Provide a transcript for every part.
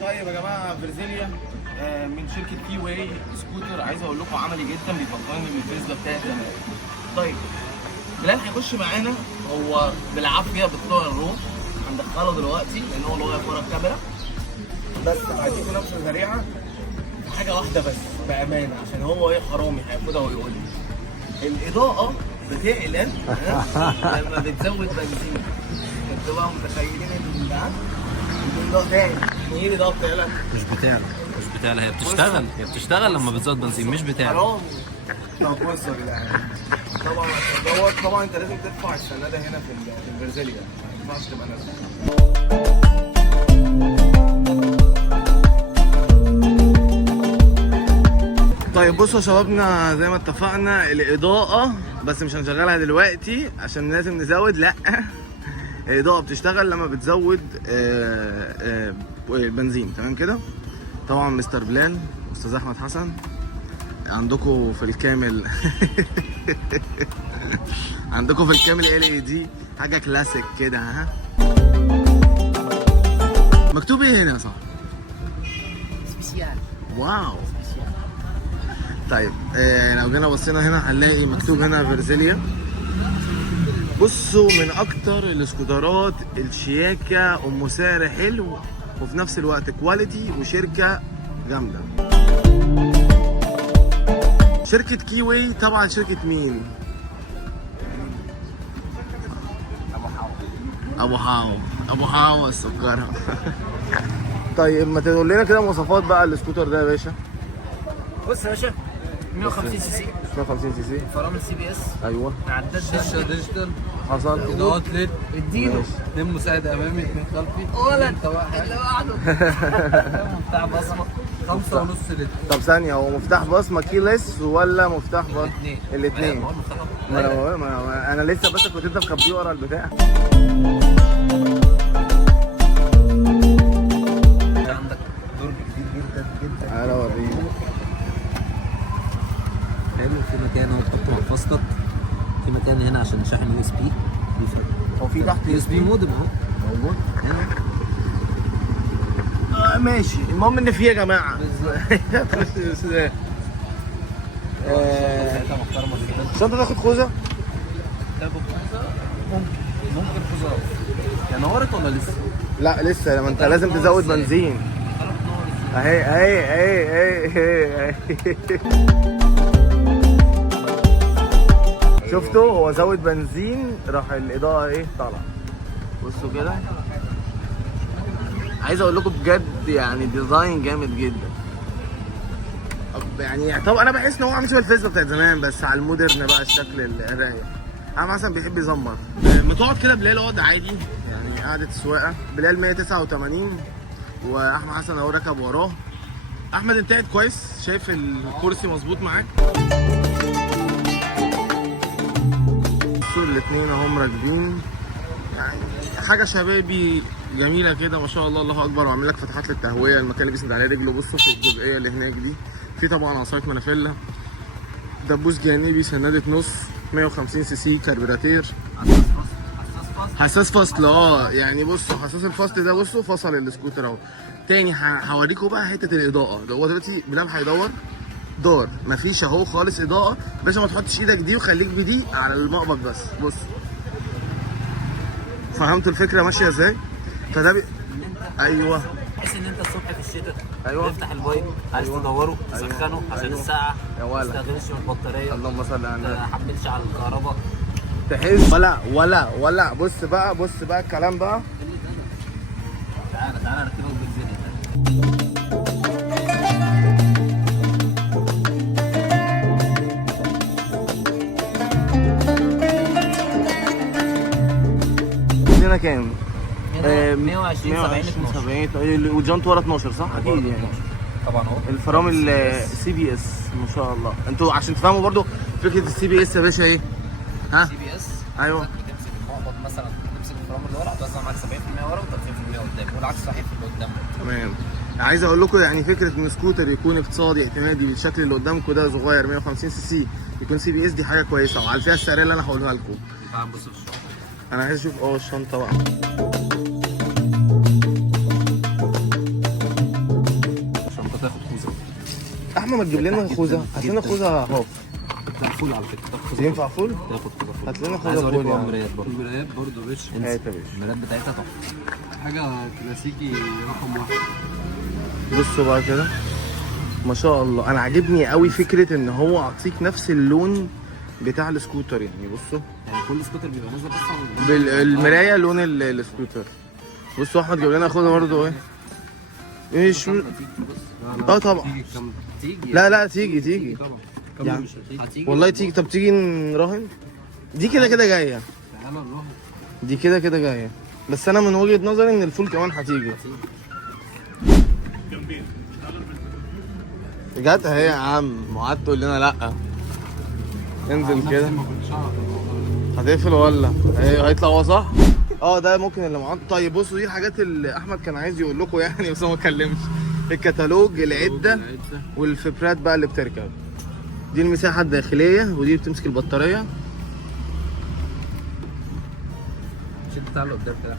طيب يا جماعه برازيليا من شركه كي واي سكوتر، عايز اقول لكم عملي جدا، بيفكرني بالفيسبا بتاعت زمان. طيب بلال هيخش معانا، هو بالعافيه بطلوع الروح، هندخله دلوقتي لان هو اللي واقف ورا الكاميرا. بس هديكم نبذه سريعه في حاجه واحده بس بامانه، عشان هو ايه حرامي هياخدها ويقول لي الاضاءه بتقلل لما بتزود بنزين. انتوا بقى متخيلين ان ده الاضاءه تاني ايه الاضاءه بتقلل؟ مش بتعلى، هي بتشتغل لما بتزود بنزين، مش بتعلى. حرامي. طب بصوا يا جدعان، طبعا انت لازم تدفع السناده هنا في البرازيليا، ما ينفعش تبقى نازل. طيب بصوا يا شبابنا، زي ما اتفقنا الاضاءه بس مش هنشغلها دلوقتي عشان لازم نزود، لا الاضاءه بتشتغل لما بتزود بنزين، تمام كده. طبعا مستر بلال، استاذ احمد حسن، عندكم في الكامل عندكم في الكامل LED حاجه كلاسيك كده. ها مكتوب ايه هنا صح؟ سبيسيال. واو. طيب لو جينا بصينا هنا هنلاقي مكتوب هنا برازيليا. بصوا، من اكتر الاسكوترات الشياكه ام سعر حلو وفي نفس الوقت كواليتي وشركه جامده. شركه كي واي، طبعا شركه مين؟ ابو حاو السكرة. طيب ما تقول لنا كده مواصفات بقى السكوتر ده يا باشا. بص يا باشا، 150 سي سي، 150 سي سي، فرامل CBS، ايوه، عداد شاشة ديجيتال، حصل، اضاءات ليد، اديله 2 مساعد امامي 2 خلفي، ولا انت واحد اللي بعده بتاع بصمه 5.5 لتر. طب ثانية، هو مفتاح بصمة كيلس ولا مفتاح بصمة؟ الاثنين. انا لسه بس كنت انت مخبيه ورا البتاع. عندك درج كبير جدا جدا. تعالى اوريك. حلو، في مكان اهو تحط محفظتك، في مكان هنا عشان شاحن USB. هو في تحت USB مودم اهو موجود. هنا. ماشي، المهم ان في يا جماعة. مساحتها محترمة جدا. الشنطة تاخد خوذة؟ تاخد خوذة، ممكن خوذة. هي نورت ولا لسه؟ لا لسه، ما انت لازم تزود بنزين. اهي. شفتوا هو زود بنزين راح الاضاءه ايه طالعه. بصوا كده، عايز اقول لكم بجد يعني ديزاين جامد جدا. يعني طب انا بحس ان هو عامل شبه الفيسبا بتاعت زمان بس على المودرن بقى، الشكل الرايق. انا مثلا بيحب يزمر، متقعد كده بلال اقعد عادي، يعني قعده السواقه. بلال 189 واحمد حسن اهو راكب وراه. احمد انت قاعد كويس؟ شايف الكرسي مظبوط معاك؟ الاثنين اهم راكبين، يعني حاجه شبابي جميله كده ما شاء الله، الله اكبر. وعامل لك فتحات للتهويه، المكان اللي بيسند عليه رجله. بصوا في الجزئيه اللي هناك دي، في طبعا عصايه منافله، دبوس جانبي، سناده نص، 150 سي سي، كربيراتير، حساس فصل. يعني بصوا حساس الفصل ده، بصوا فصل السكوتر اهو. تاني هوريكم بقى حته الاضاءه. ده هو دلوقتي بلال هيدور دور، مفيش اهو خالص اضاءه. باشا ما تحطش ايدك دي وخليك بدي على المقبض بس. بص، فهمتوا الفكره ماشيه ازاي؟ فده ايوه، تحس ان انت الصبح في الشتاء ايوه تفتح البايك عايز تدوره تسخنه عشان الساعه، ما تستخدمش من البطاريه، اللهم صل على النبي، ما تحملش على الكهرباء، تحس ولا بص بقى الكلام بقى. تعالى نركبك بنزين. هنا كام؟ 120 70 70 والجنط ورا 12 صح؟ اكيد يعني. طبعا اهو الفرامل CBS ما شاء الله. انتوا عشان تفهموا برضو فكره CBS يا باشا ايه؟ ها؟ CBS ايوه، تمسك المقبض مثلا، تمسك الفرامل اللي ورا هتوزع معاك 70% ورا و30% قدام، والعكس صحيح في اللي قدام. تمام. عايز اقول لكم يعني فكره ان سكوتر يكون اقتصادي اعتمادي بالشكل اللي قدامكم ده، صغير 150 سي سي، يكون CBS، دي حاجه كويسه وعلى الفئه السعريه اللي انا هقولها لكم. تعال نبص في الشنطه. انا عايز اشوف الشنطه بقى. احمد ما تجيب لنا خوذه، هات لنا خوذه هاف. ده فول على فكره، تاخد خوذه ينفع فول؟ تاخد خوذه فول. هات لنا عايز خوذه اوريك فول بقى يعني. مرايات برضه. المرايات برضه يا باشا، هات يا باشا. المرايات بتاعتها تحفه. حاجه كلاسيكي رقم واحد. بصوا بقى كده ما شاء الله. انا عاجبني قوي فكره ان هو عطيك نفس اللون بتاع السكوتر يعني. بصوا يعني كل سكوتر بيبقى نازل بس على بالمرايه لون السكوتر. بصوا احمد جاب لنا خوذه برضه ايه مش اه طبعا تيجي كام؟ تيجي لا تيجي طبعا يعني. كام مش هتيجي. هتيجي والله تيجي. طب تيجي نراهن دي كده جايه، تعالى نروح. دي كده جايه، بس انا من وجهه نظري ان الفول كمان هتيجي. جت اهي يا عم، وقعدت تقول لنا لا انزل كده. ما كنتش اعرف الموضوع ده. هتقفل ولا هيطلع هو صح؟ اه ده ممكن اللي معاه. طيب بصوا دي الحاجات اللي احمد كان عايز يقول لكم يعني بس هو ما اتكلمش. الكتالوج، العده والفبرات بقى اللي بتركب. دي المساحه الداخليه ودي بتمسك البطاريه. شد تعالى قدام كده.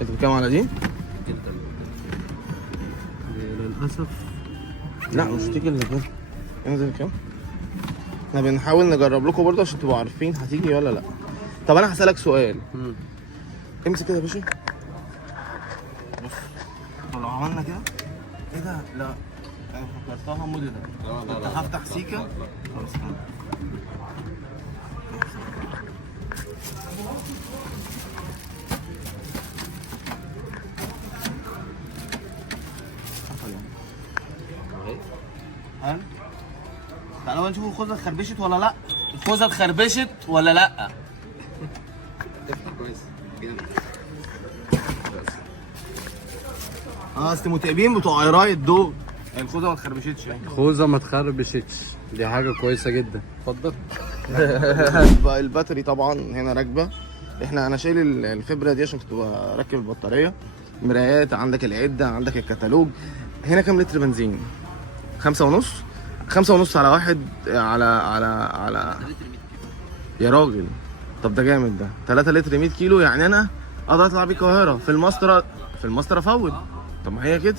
انت بتتكلم على دي؟ للاسف لا مش تيجي اللي كده. انزل كده. احنا بنحاول نجرب لكم برضه عشان تبقوا عارفين هتيجي ولا لا. طب انا هسألك سؤال. امسك كده يا باشا. بص طب لو عملنا كده ايه ده؟ لا انا فكرتها موديل ده. كنت هفتح سيكا. خلاص حلو. تعالوا بقى نشوف الخوذه اتخربشت ولا لا. الخوذه اتخربشت ولا لا؟ تفتح كويس جامد. اصل متعبين بتوع ايرايت دول. الخوذه ما اتخربشتش يعني. خوذه ما تخربشتش، دي حاجه كويسه جدا. اتفضل. الباتري طبعا هنا راكبه. انا شايل الفبره دي عشان كنت بركب البطاريه. مرايات، عندك العده، عندك الكتالوج. هنا كام لتر بنزين؟ 5.5. 5.5 على واحد على يا راجل. طب ده جامد ده. 3 لتر 100 كيلو يعني انا اقدر اطلع بيه القاهره في الماستر افول. طب ما هي كده،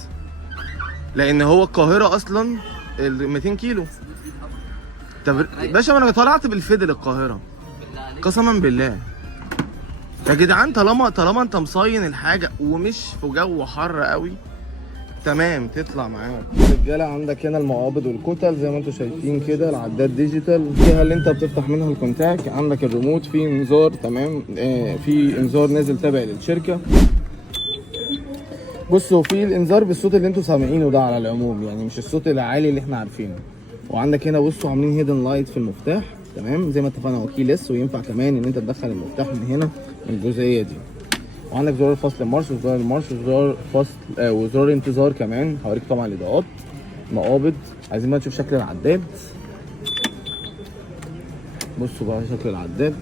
لان هو القاهره اصلا 200 كيلو. طب باشا ما انا طلعت بالفيدل القاهره قسما بالله يا جدعان. طالما انت مصين الحاجه ومش في جو حر قوي تمام تطلع معاك. رجاله عندك هنا المقابض والكتل زي ما انتم شايفين كده. العداد ديجيتال فيها اللي انت بتفتح منها الكونتاك. عندك الريموت، في انذار تمام. في انذار نازل تابع للشركه. بصوا في الانذار بالصوت اللي انتم سامعينه ده على العموم يعني، مش الصوت العالي اللي احنا عارفينه. وعندك هنا بصوا عاملين هيدن لايت في المفتاح تمام زي ما اتفقنا. وكيلس، وينفع كمان ان انت تدخل المفتاح من هنا من الجزئيه دي. وعندك زرار فصل المارش وزرار المارش وزرار فصل وزرار انتظار كمان. هوريك طبعا الاضاءات، مقابض. عايزين بقى نشوف شكل العداد. بصوا بقى شكل العداد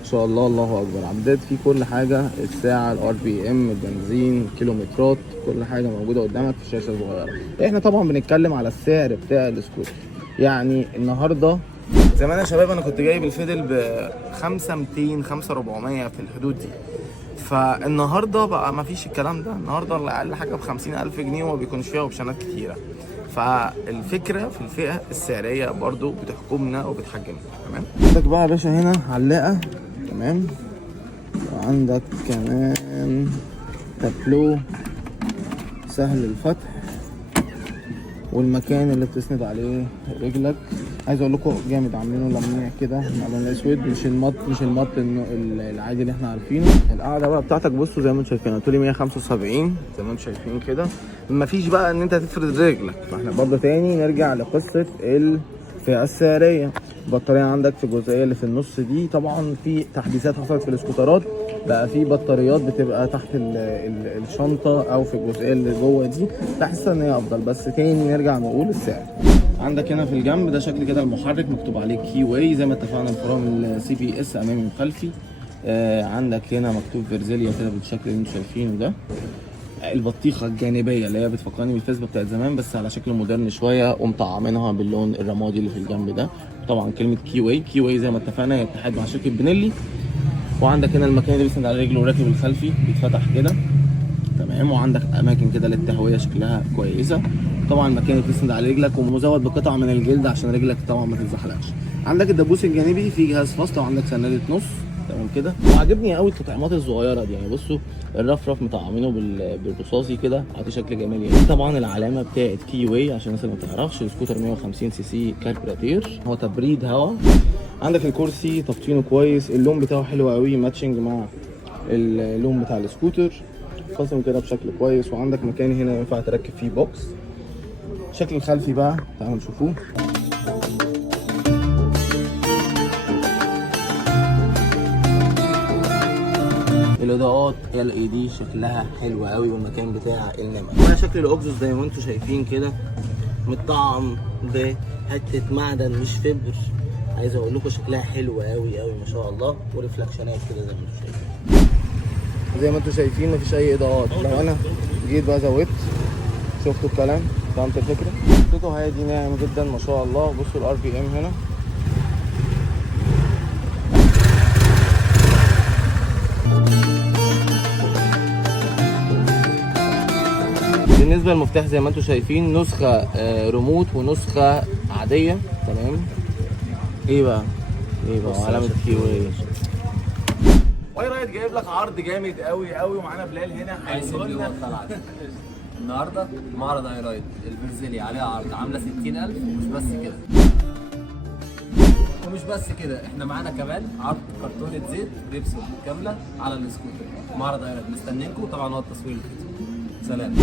ما شاء الله الله اكبر. عداد فيه كل حاجه، الساعه، الار بي ام، البنزين، كيلومترات، كل حاجه موجوده قدامك في شاشه صغيره. احنا طبعا بنتكلم على السعر بتاع السكوتر يعني. النهارده زمان يا شباب انا كنت جايب الفيدل ب 5200 5400 في الحدود دي. فالنهارده بقى ما فيش الكلام ده. النهارده اقل حاجه ب 50,000 جنيه وما بيكونش فيها اوبشنات كتيره. فالفكره في الفئه السعريه برضو بتحكمنا وبتحجمنا تمام. عندك بقى يا باشا هنا علاقه تمام. وعندك كمان تابلو سهل الفتح، والمكان اللي بتسند عليه رجلك. عايز اقول لكم جامد، عاملينه لميع كده مع اللون الاسود، مش المط العادي اللي احنا عارفينه. القعده بقى بتاعتك بصوا زي ما انتم شايفين طولي 175 زي ما انتم شايفين كده. مفيش بقى ان انت تفرد رجلك. فاحنا برضه تاني نرجع لقصه الفئه السعريه. البطاريه عندك في الجزئيه اللي في النص دي طبعا في تحديثات حصلت في الاسكوترات. بقى في بطاريات بتبقى تحت الشنطه او في الجزئيه اللي جوه دي. بحس ان هي افضل. بس تاني نرجع نقول السعر. عندك هنا في الجنب ده شكل كده المحرك مكتوب عليه كي واي زي ما اتفقنا. الفرامل السي بي اس امامي وخلفي. عندك هنا مكتوب فيرزيليا كده بالشكل اللي انتم شايفينه ده. البطيخه الجانبيه اللي هي بتفكرني بالفيسبا بتاعت زمان بس على شكل مودرن شويه ومطعمينها باللون الرمادي اللي في الجنب ده. طبعا كلمه كي واي زي ما اتفقنا هي اتحاد مع شركه بنيلي. وعندك هنا المكان اللي بيسند على رجله وراكب الخلفي بيتفتح كده تمام. وعندك اماكن كده للتهويه شكلها كويسه. طبعا مكان بتسند على رجلك ومزود بقطع من الجلد عشان رجلك طبعا ما تتزحلقش. عندك الدبوس الجانبي فيه جهاز فصل وعندك سناده نص تمام كده. وعجبني قوي التطعيمات الصغيره دي، يعني بصوا الرفرف مطعمينه بالرصاصي كده عطي شكل جمالي. يعني طبعا العلامه بتاعت كي واي عشان الناس اللي ما تعرفش، السكوتر 150 سي سي كاربراتير، هو تبريد هواء. عندك الكرسي تبطينه كويس، اللون بتاعه حلو قوي ماتشنج مع اللون بتاع السكوتر، فاصل كده بشكل كويس. وعندك مكان هنا ينفع تركب فيه بوكس. الشكل الخلفي بقى تعالوا نشوفوه. الاضاءات LED شكلها حلو قوي، والمكان بتاع النمر. وده شكل الاوكسوس زي ما انتم شايفين كده، متطعم بحته معدن مش فبر. عايز اقول لكم شكلها حلو قوي قوي ما شاء الله، وريفلكشنات كده زي ما انتم شايفين. زي ما انتم شايفين مفيش اي اضاءات. لو انا جيت بقى زودت، شفتوا الكلام؟ فهمت الفكره؟ صوته هادي ناعم جدا ما شاء الله. بصوا الRPM هنا بالنسبه للمفتاح زي ما انتم شايفين، نسخه ريموت ونسخه عاديه تمام. ايه بقى علامه كي واي رايت جايب لك عرض جامد قوي قوي، ومعانا بلال هنا هيقول لنا النهارده معرض اي رايد البرزيلي عليها عرض عامله 60,000. ومش بس كده احنا معانا كمان عرض كرتونه زيت ريبسون كامله على السكوتر. معرض اي رايد مستنيكم طبعا، هو التصوير الفيديو. سلام.